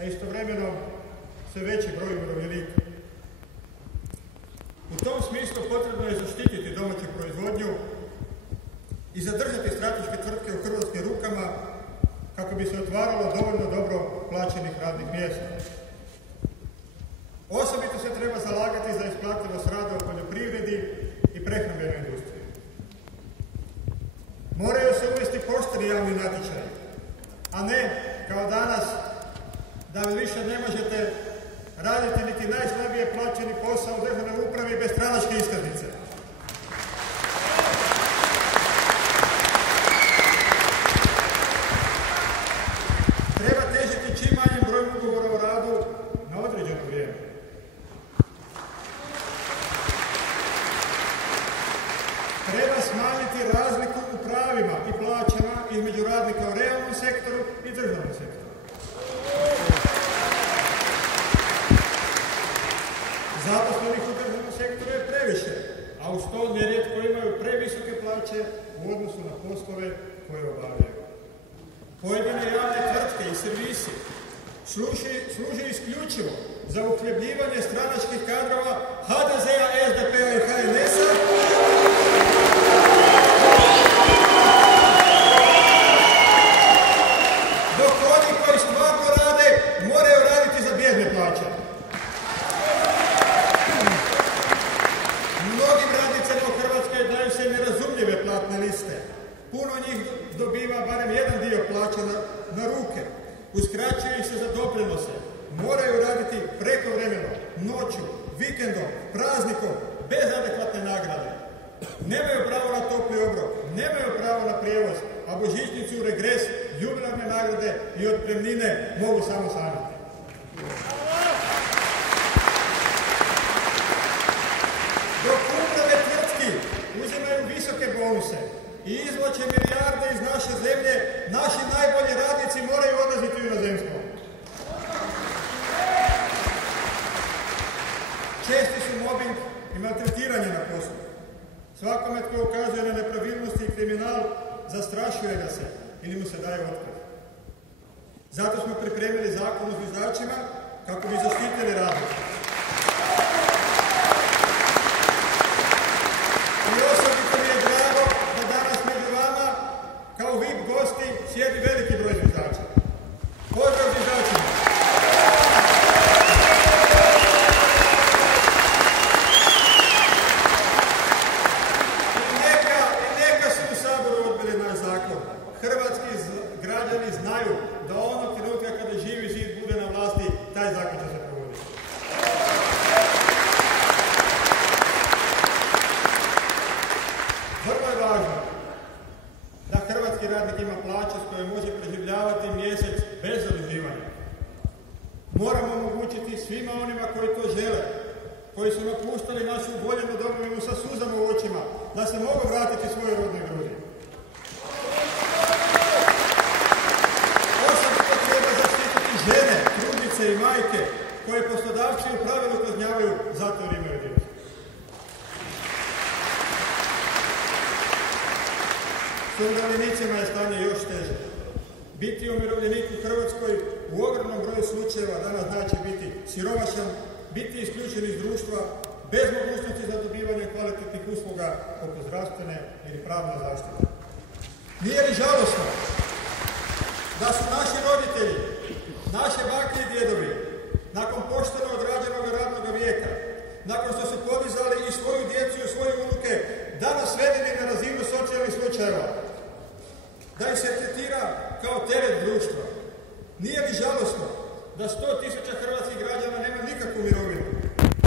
a istovremeno sve veći broj umirovljenika. U tom smislu potrebno je zaštititi domaću proizvodnju i zadržati strateške tvrtke u hrvatskim rukama kako bi se otvaralo dovoljno dobro plaćenih radnih mjesta. Osobito se treba zalagati za isplativost rada u poljoprivredi i prehrambenoj industriji. Moraju se uvesti pošteni javni natječaji, a ne kao danas da vi više ne možete raditi niti najslabije plaćeni posao u državnoj upravi bez stranačke iskaznice. Treba težiti čim manjem broju ugovora o radu na određeno vrijeme. Treba smanjiti razliku u pravima i plaćama između radnika u realnom sektoru i državnom sektoru. Zaposlenih u državnom sektoru je previše, a uz to nerijetko imaju previsoke plaće u odnosu na poslove koje obavljaju. Pojedine javne tvrtke i servisi služi isključivo za uhljebljivanje stranačkih kadrova HDZ-a, SDP-a i HNS-a, dok oni koji stvarno rade moraju raditi za bijedne plaće. Mnogim radnicama u Hrvatskoj daju se nerazumljive platne liste. Puno njih dobiva barem jedan dio plaća na ruke. Uskraćuje ih se za doprinose. Moraju raditi prekovremeno, noću, vikendom, praznikom, bez adekvatne nagrade. Nemaju pravo na topli obrok, nemaju pravo na prijevoz, a božićnicu, regres, jubilarne nagrade i otpremnine mogu samo sanjati. Dok uprave tvrtki uzimaju visoke bonuse i izvlače milijarde iz naše zemlje, naši najbolji radnici moraju odlaziti u inozemstvo. Česti su mobbing i maltretiranje na poslu. Svakome tko ukazuje na nepravilnosti i kriminal, zastrašuje ga se ili mu se daje otkaz. Zato smo pripremili zakon o zviždačima kako bi zaštitili radnike. I osobito mi je drago da danas među vama kao VIP gosti sjedi veliki broj zviždača. Pozdrav zviždačima! Neka su u Saboru odbili naš zakon. Hrvatski građani znaju da onog trenutka kada Živi zid bude na vlasti, taj zakon će se provoditi. Vrlo je važno da hrvatski radnik ima plaću s kojom može preživljavati mjesec bez zaduživanja. Moramo omogućiti svima onima koji to žele, koji su napuštali našu voljenu domovinu sa suzama u očima, da se mogu vratiti svojoj rodnoj grudi. Osobito treba zaštititi žene, trudnice i majke, koje poslodavci u pravilu kažnjavaju zato jer imaju djecu. S umirovljenicima je stanje još teže. Biti umirovljenik u Hrvatskoj u ogromnom broju slučajeva danas znači biti siromašan, biti isključen iz društva, bez mogućnosti za dobivanje kvalitetnih usluga oko zdravstvene ili pravne zaštite. Nije li žalosno da su naši roditelji, naše bake i djedovi, nakon pošteno odrađenog radnog vijeka, nakon što su podizali i svoju djecu i svoje unuke, danas svedeni na razinu socijalnih slučajeva, da ih se tretira kao teret društva? Nije li žalosno da 100.000 hrvatskih građana nema nikakvu mirovinu,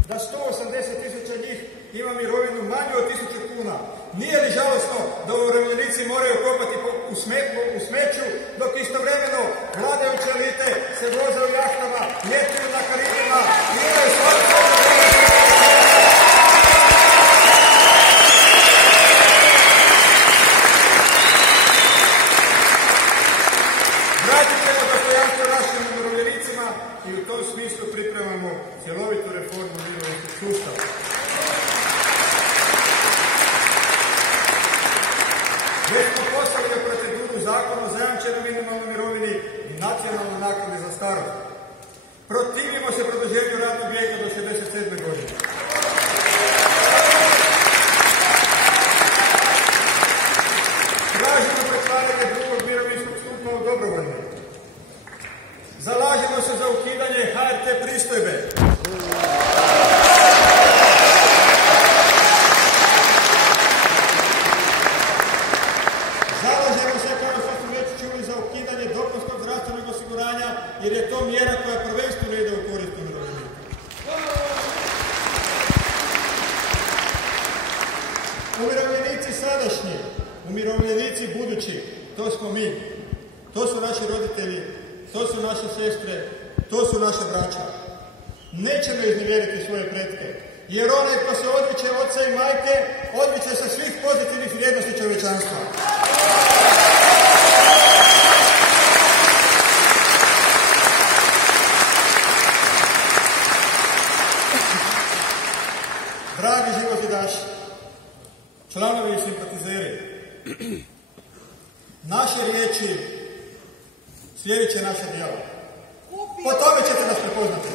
da 180.000 njih ima mirovinu manju od 1.000 kuna? Nije li žalosno da umirovljenici moraju kopati u smeću, dok istovremeno vladajuće elite se voze u jahtama, ljetuju na Karibima, imaju svaki Vratite na dostojanstvo našim umirovljenicima i u tom smislu pripremamo cjelovitu reformu mirovinskog sustava. Već smo poslali u proceduru zakon o zajamčenoj minimalnoj mirovini i nacionalnoj naknadi za starost. Protivimo se produženju radnog vijeka do 67. godine. Tražimo pretvaranje drugog mirovinskog stupa u dobrovoljno. Zalažemo se za ukidanje HRT pristojbe. Zalažemo se, kao što smo već čuli, za ukidanje dopunskog zdravstvenog osiguranja, jer je to mjera koja prvenstveno ide u korist umirovljenika. Umirovljenici sadašnji, umirovljenici budući, to smo mi. To su naši roditelji, to su naše sestre, to su naše braća. Nećemo iznevjeriti svoje pretke, jer onaj ko se odriče oca i majke, odriče se svih pozitivnih vrijednosti čovječanstva. Dragi živozidaši, članovi i simpatizeri, naše riječi slijedit će naša djela. Po tome ćete nas prepoznati.